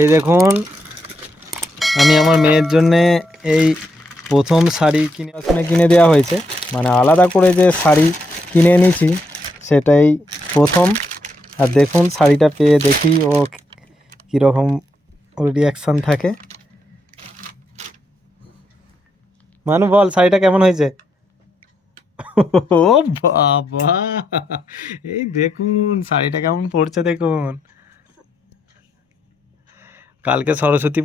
এই দেখুন, আমি আমার মেয়ের জন্যে এই প্রথম শাড়ি কিনে দেওয়া হয়েছে, মানে আলাদা করে যে শাড়ি কিনে এনেছি সেটাই প্রথম। আর দেখুন শাড়িটা পেয়ে দেখি ও কীরকম ওর রিয়াকশান থাকে। মানু বল শাড়িটা কেমন হয়েছে? ও বাবা, এই দেখুন শাড়িটা কেমন পড়ছে দেখুন। কালকে সরস্বতী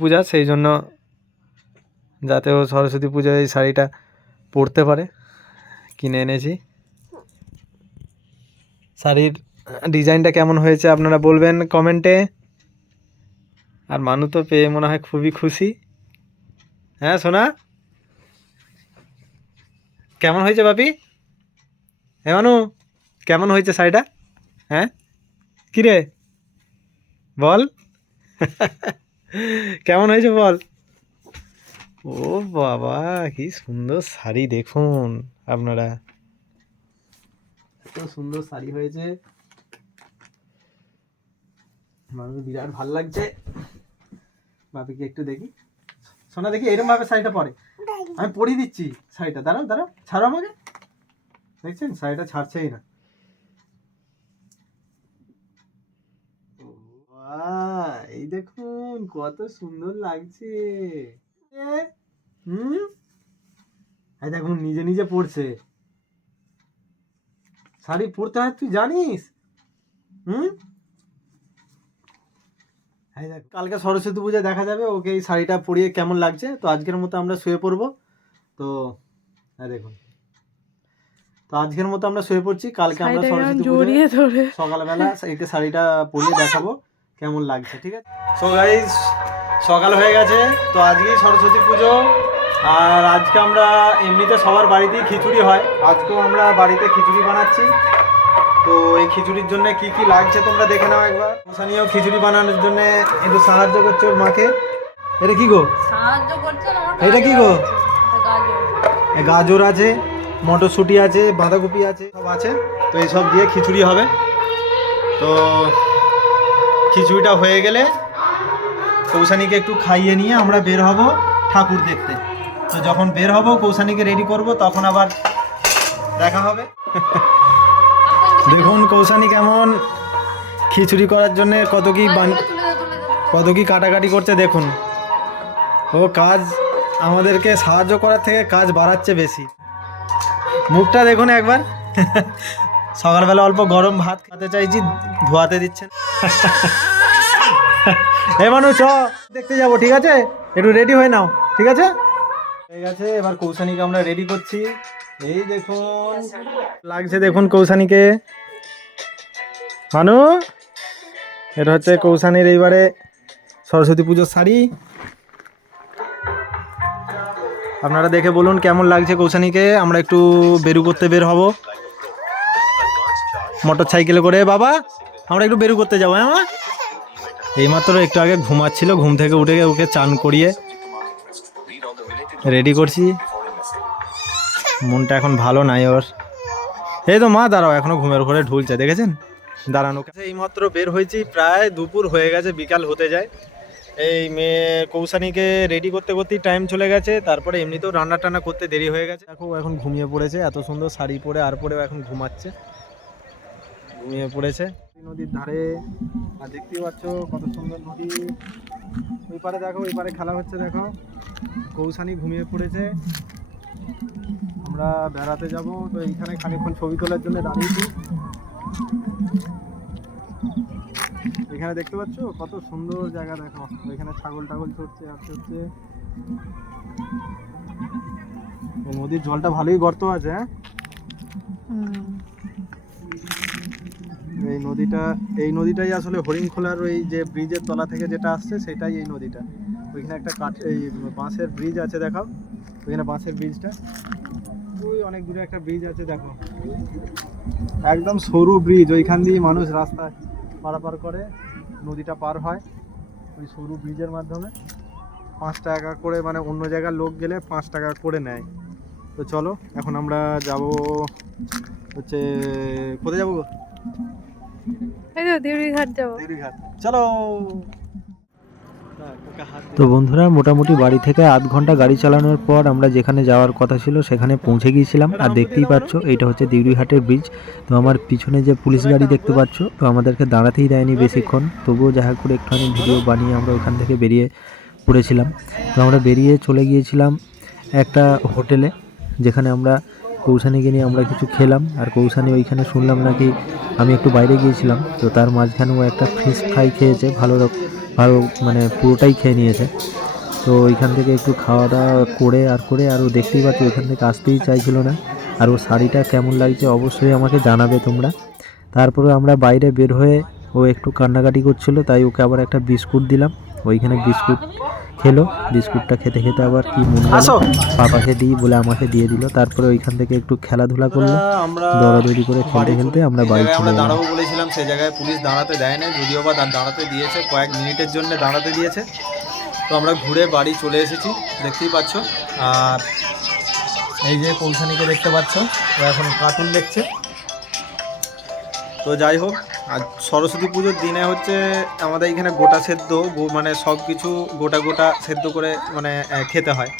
পূজা, সেই জন্য যাতে ও সরস্বতী পূজায় এই শাড়িটা পরতে পারে কিনে এনেছি। শাড়ির ডিজাইনটা কেমন হয়েছে আপনারা বলবেন কমেন্টে। আর মানু তো পেয়ে মনে হয় খুবই খুশি। হ্যাঁ সোনা, কেমন হয়েছে বাপি? হ্যাঁ মানু, কেমন হয়েছে শাড়িটা? হ্যাঁ কিরে বল, কেমন হয়েছে বল। ও বাবা, কি সুন্দর শাড়ি দেখুন আপনারা, এত সুন্দর শাড়ি হয়েছে। মানুষ বিরাট ভাল লাগছে। বাপিকে একটু দেখি, সোনা দেখি এরকম ভাবে শাড়িটা পরে, আমি পরিয়ে দিচ্ছি শাড়িটা। দাঁড়াও দাঁড়াও, ছাড়ো আমাকে। দেখছেন শাড়িটা ছাড়ছেই না। এই দেখুন কত সুন্দর লাগছে। হুম, এই দেখুন নিজে নিজে পড়ছে। শাড়ি পরতে হয় তুই জানিস? হুম, এই দেখ কালকে সরস্বতী পূজায় দেখা যাবে ওকে এই শাড়িটা পরিয়ে কেমন লাগছে। তো আজকের মতো আমরা শুয়ে পড়বো। তো দেখুন, তো আজকের মতো আমরা শুয়ে পড়ছি। কালকে আমরা সরস্বতী পূজায় সকালবেলা এইটা শাড়িটা পরিয়ে দেখাবো কেমন লাগছে, ঠিক আছে? সো গাইস, সকাল হয়ে গেছে, তো আজকেই সরস্বতী পুজো। আর আজকে আমরা এমনিতে সবার বাড়িতেই খিচুড়ি হয়, আজকেও আমরা বাড়িতে খিচুড়ি বানাচ্ছি। তো এই খিচুড়ির জন্য কি কি লাগছে তোমরা দেখে নাও একবার। ওসানিও খিচুড়ি বানানোর জন্য একটু সাহায্য করছে ওর মাকে। এটা কি গো? সাহায্য করছে না, এটা কি গো? গাজর। গাজর আছে, মটরশুঁটি আছে, বাঁধাকপি আছে, সব আছে। তো এইসব দিয়ে খিচুড়ি হবে। তো খিচুড়িটা হয়ে গেলে কৌশানীকে একটু খাইয়ে নিয়ে আমরা বের হব ঠাকুর দেখতে। তো যখন বের হব কৌশানীকে রেডি করব, তখন আবার দেখা হবে। দেখুন কৌশানী কেমন খিচুড়ি করার জন্য কত কি কাটাকাটি করছে দেখুন। ও কাজ আমাদেরকে সাহায্য করার থেকে কাজ বাড়াচ্ছে বেশি। মুখটা দেখুন একবার। সকালবেলা অল্প গরম ভাত খেতে চাইছি, ধোয়াতে দিচ্ছেন। হে মানু চ দেখতে যাবো, ঠিক আছে? একটু রেডি হয়ে নাও, ঠিক আছে? ঠিক আছে, এবার কৌশানীকে আমরা রেডি করছি। এই দেখুন লাগছে দেখুন কৌশানীকে। মানু, এটা হচ্ছে কৌশানীর এইবারে সরস্বতী পুজোর শাড়ি। আপনারা দেখে বলুন কেমন লাগছে কৌশানীকে। আমরা একটু বেরু করতে বের হব মোটর সাইকেলে করে। বাবা, আমরা একটু বেরু করতে যাবো। হ্যাঁ, এইমাত্র একটু আগে ঘুমাচ্ছিল, ঘুম থেকে উঠে ওকে চান করিয়ে রেডি করছি। মনটা এখন ভালো নাই ওর। এই তো মা দাঁড়াও, এখনো ঘুমের ঘরে ঢুলছে, দেখেছেন? দাঁড়ানো। এইমাত্র বের হয়েছি, প্রায় দুপুর হয়ে গেছে, বিকাল হতে যায়। এই মেয়ে কৌশানীকে রেডি করতে করতেই টাইম চলে গেছে। তারপরে এমনিতেও রান্না টান্না করতে দেরি হয়ে গেছে। দেখো এখন ঘুমিয়ে পড়েছে, এত সুন্দর শাড়ি পরে আর পরেও এখন ঘুমাচ্ছে, ঘুমিয়ে পড়েছে নদীর ধারে। আর দেখতেই পাচ্ছ কত সুন্দর নদী। ওই পারে দেখো, ওই পারে খেলা হচ্ছে দেখো। কৌশানী ঘুমিয়ে পড়েছে। আমরা বেড়াতে যাব, তো এইখানে খানিকক্ষণ ছবি তোলার জন্য দাঁড়িয়েছি। এখানে দেখতে পাচ্ছ কত সুন্দর জায়গা দেখো। ওইখানে ছাগল টাগল চড়ছে আর চড়ছে। নদীর জলটা ভালোই গর্ত আছে। হ্যাঁ, এই নদীটাই আসলে হরিণখোলার ওই যে ব্রিজের তলা থেকে যেটা আসছে সেটাই এই নদীটা। ওইখানে একটা এই বাঁশের ব্রিজ আছে দেখাও, ওইখানে বাঁশের ব্রিজটা। ওই অনেক দূরে একটা ব্রিজ আছে দেখো, একদম সরু ব্রিজ। ওইখান দিয়ে মানুষ রাস্তা পারাপার করে, নদীটা পার হয় ওই সরু ব্রিজের মাধ্যমে। 5 টাকা করে, মানে অন্য জায়গার লোক গেলে 5 টাকা করে নেয়। তো চলো এখন আমরা যাব হচ্ছে, কোথায় যাবো? এই তো দেউরি ঘাট যাবো। চলো। তো বন্ধুরা মোটামুটি বাড়ি থেকে আধ ঘন্টা গাড়ি চালানোর পর আমরা যেখানে যাওয়ার কথা ছিল সেখানে পৌঁছে গিয়েছিলাম। আর দেখতেই পাচ্ছ এটা হচ্ছে দিউরিহাটের ব্রিজ। তো আমার পিছনে যে পুলিশ গাড়ি দেখতে পাচ্ছ, তো আমাদেরকে দাঁড়াতেই দেয়নি বেশিক্ষণ, তবুও যাহা করে একটুখানি ভিডিও বানিয়ে আমরা ওখান থেকে বেরিয়ে পড়েছিলাম। তো আমরা বেরিয়ে চলে গিয়েছিলাম একটা হোটেলে, যেখানে আমরা কৌশানীকে নিয়ে আমরা কিছু খেলাম। আর কৌশানী ওইখানে শুনলাম নাকি, আমি একটু বাইরে গিয়েছিলাম তো তার মাঝখানে ও একটা ফিশ ফ্রাই খেয়েছে, ভালো মানে পুরোটাই খেয়ে নিয়েছে। তো ওইখান থেকে একটু খাওয়া দাওয়া করে আর ও দেখতেই পাচ্ছ ওইখান থেকে আসতেই চাইছিল না। আর ওর শাড়িটা কেমন লাগছে অবশ্যই আমাকে জানাবে তোমরা। তারপরে আমরা বাইরে বের হয়ে ও একটু কান্নাকাটি করছিল, তাই ওকে আবার একটা বিস্কুট দিলাম। ওইখানে বিস্কুট খেলো, বিস্কুটটা খেতে খেতে আবার কি মন গেল পাপাকে দিই বলে আমাকে দিয়ে দিল। তারপরে ওইখান থেকে একটু খেলাধুলা করলো, দৌড়াদৌড়ি করে খেলতে খেলতে আমরা বাড়ি চলে আমরা এলাম। দাঁড়াবো বলেছিলাম, সেই জায়গায় পুলিশ দাঁড়াতে দেয় না, যদিও বা দাঁড়াতে দিয়েছে, কয়েক মিনিটের জন্য দাঁড়াতে দিয়েছে। তো আমরা ঘুরে বাড়ি চলে এসেছি, দেখতেই পাচ্ছ। আর এই যে কৌশানীকে দেখতে পাচ্ছ, ও এখন কার্টুন দেখছে। তো যাই হোক, আজ সরস্বতী পুজোর দিনে হচ্ছে আমাদের এখানে গোটা সেদ্ধ মানে সব কিছু গোটা গোটা সেদ্ধ করে মানে খেতে হয়।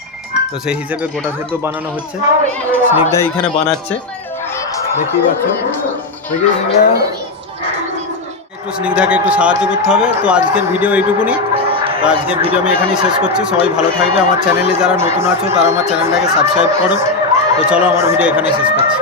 তো সেই হিসেবে গোটা সেদ্ধ বানানো হচ্ছে, স্নিগ্ধা এখানে বানাচ্ছে, দেখতেই পাচ্ছ। একটু স্নিগ্ধাকে একটু সাহায্য করতে হবে। তো আজকের ভিডিও এইটুকুনি। তো আজকের ভিডিও আমি এখানেই শেষ করছি। সবাই ভালো থাকবে। আমার চ্যানেলে যারা নতুন আছো তারা আমার চ্যানেলটাকে সাবস্ক্রাইব করো। তো চলো, আমার ভিডিও এখানেই শেষ করছি।